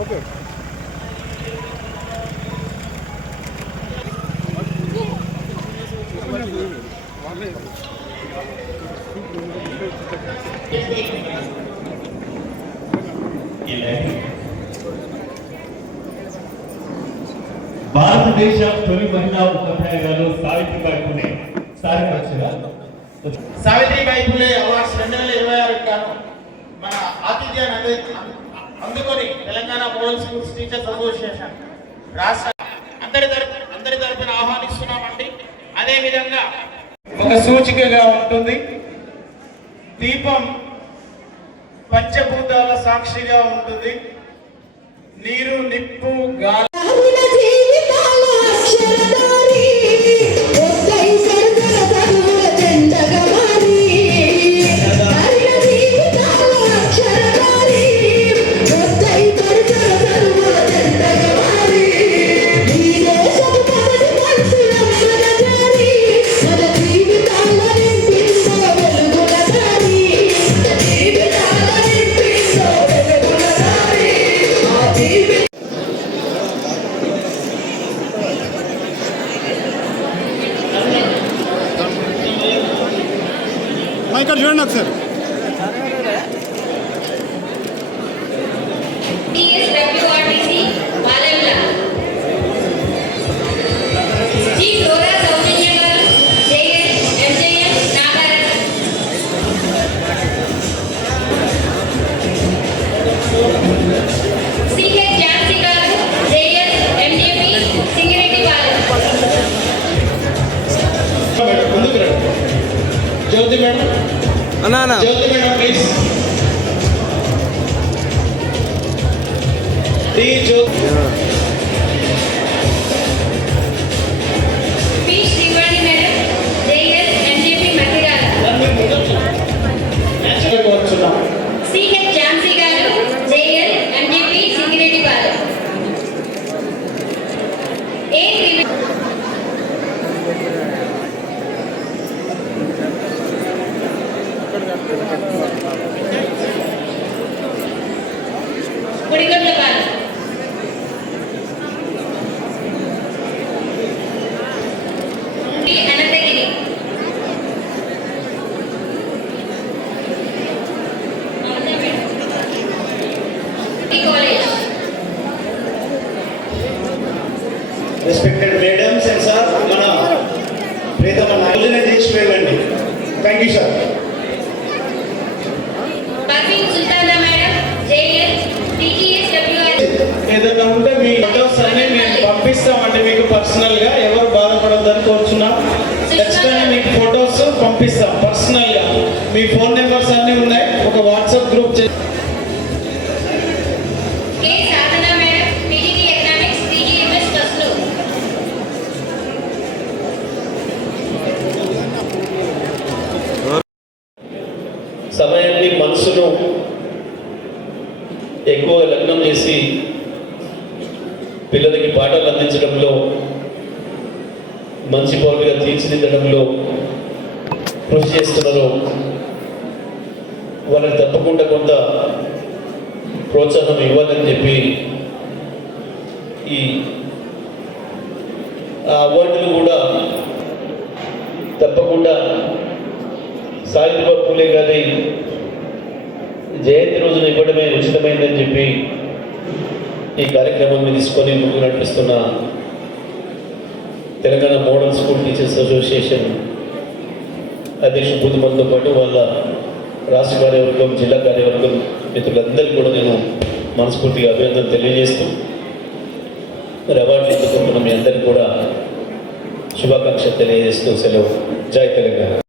Okay భారతదేశ తొలి మహిళా ఉపాధ్యాయురాలు సావిత్రిబాయి పులే సారి వచ్చారా సావిత్రిబాయి ఫులే అవార్డ్స్ రెండు వేల ఇరవై ఆరు గాను మన ఆతిథ్యాన్ని అంది అందుకొని Telangana model schools teachers association రాష్ట్ర అందరి తరపు అందరి తరపున ఆహ్వానిస్తున్నామండి. అదే విధంగా ఒక సూచికగా ఉంటుంది. దీపం పంచభూతాల సాక్షిగా ఉంటుంది. నీరు నిప్పు గాలి మా ఇక్కడ చూడండి ఒకసారి అన్నా జ్యోతి madam please Gudigonda Balem T Anantagiri Mamata madam T college respected madams and sir మన ప్రీతమ నాయకులనే చేసి వెళ్ళండి థ్యాంక్ యూ సార్ ఏదైనా ఉంటే మీ ఫోటోస్ అన్ని మేము పంపిస్తామండి. మీకు పర్సనల్గా ఎవరు బాధపడొద్దని కోరుచున్నాం. ఖచ్చితంగా మీకు ఫొటోస్ పంపిస్తాం పర్సనల్గా. మీ ఫోన్ నెంబర్స్ అన్ని ఉన్నాయి. ఒక వాట్సాప్ గ్రూప్ చే సమయాన్ని మనసును ఎక్కువ లగ్నం చేసి పిల్లలకి పాఠాలు అందించడంలో మంచి పౌరులుగా తీర్చిదిద్దడంలో కృషి చేస్తున్నారో వాళ్ళని తప్పకుండా కొంత ప్రోత్సాహం ఇవ్వాలని చెప్పి ఈ ఆ అవార్డులు కూడా తప్పకుండా సాయిబాబా పూలే గారి జయంతి రోజున ఇవ్వడమే ఉచితమైందని చెప్పి ఈ కార్యక్రమాన్ని తీసుకొని ముందు నడిపిస్తున్న Telangana model school teachers association అధ్యక్షుడు బుద్ధిమంతో పాటు వాళ్ళ రాష్ట్ర కార్యవర్గం జిల్లా కార్యవర్గం మిత్రులందరికీ కూడా నేను మనస్ఫూర్తిగా అభినందన తెలియజేస్తూ మరి అవార్డులు అందుకుంటున్న మీ అందరికీ కూడా శుభాకాంక్షలు తెలియజేస్తూ సెలవు. జై తెలంగాణ.